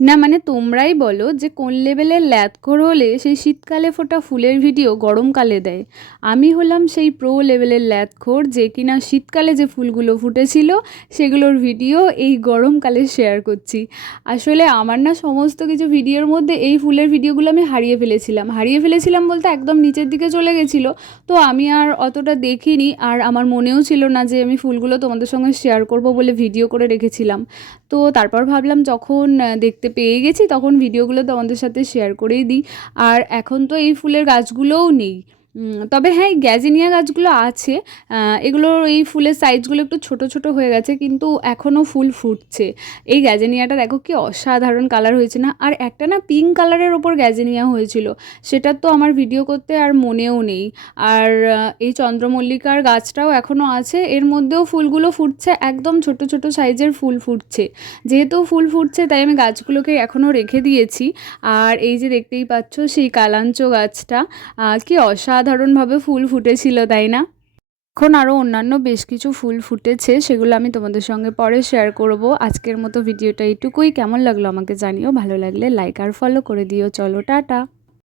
না মানে তোমরাই বলো যে কোন লেভেলের ল্যাদখোর হলে সেই শীতকালে ফোটা ফুলের ভিডিও গরমকালে দেয়। আমি হলাম সেই প্রো লেভেলের ল্যাদখোর যে কিনা শীতকালে যে ফুলগুলো ফুটেছিল সেগুলোর ভিডিও এই গরমকালে শেয়ার করছি। আসলে আমার না সমস্ত কিছু ভিডিওর মধ্যে এই ফুলের ভিডিওগুলো আমি হারিয়ে ফেলেছিলাম বলতে একদম নিচের দিকে চলে গেছিলো। তো আমি আর অতটা দেখিনি, আর আমার মনেও ছিল না যে আমি ফুলগুলো তোমাদের সঙ্গে শেয়ার করব বলে ভিডিও করে রেখেছিলাম। তো তারপর ভাবলাম যখন দেখতে পেয়ে গেছি তখন ভিডিওগুলো তোমাদের সাথে শেয়ার করেই দিই। আর এখন তো এই ফুলের গাছগুলোও নেই। তবে হ্যাঁ, এই গ্যাজিনিয়া গাছগুলো আছে। এগুলোর এই ফুলের সাইজগুলো একটু ছোট ছোট হয়ে গেছে, কিন্তু এখনও ফুল ফুটছে। এই গ্যাজেনিয়াটা দেখো কি অসাধারণ কালার হয়েছে না? আর একটা না পিঙ্ক কালারের ওপর গ্যাজেনিয়া হয়েছিল, সেটার তো আমার ভিডিও করতে আর মনেও নেই। আর এই চন্দ্রমল্লিকার গাছটাও এখনও আছে, এর মধ্যেও ফুলগুলো ফুটছে, একদম ছোট ছোট সাইজের ফুল ফুটছে। যেহেতু ফুল ফুটছে তাই আমি গাছগুলোকে এখনও রেখে দিয়েছি। আর এই যে দেখতেই পাচ্ছ সেই কালাঞ্চ গাছটা, কি অসাধারণভাবে ফুল ফুটেছিল তাই না? এখন আরও অন্যান্য বেশ কিছু ফুল ফুটেছে, সেগুলো আমি তোমাদের সঙ্গে পরে শেয়ার করব। আজকের মতো ভিডিওটা এইটুকুই। কেমন লাগলো আমাকে জানিও, ভালো লাগলে লাইক আর ফলো করে দিও। চলো টাটা।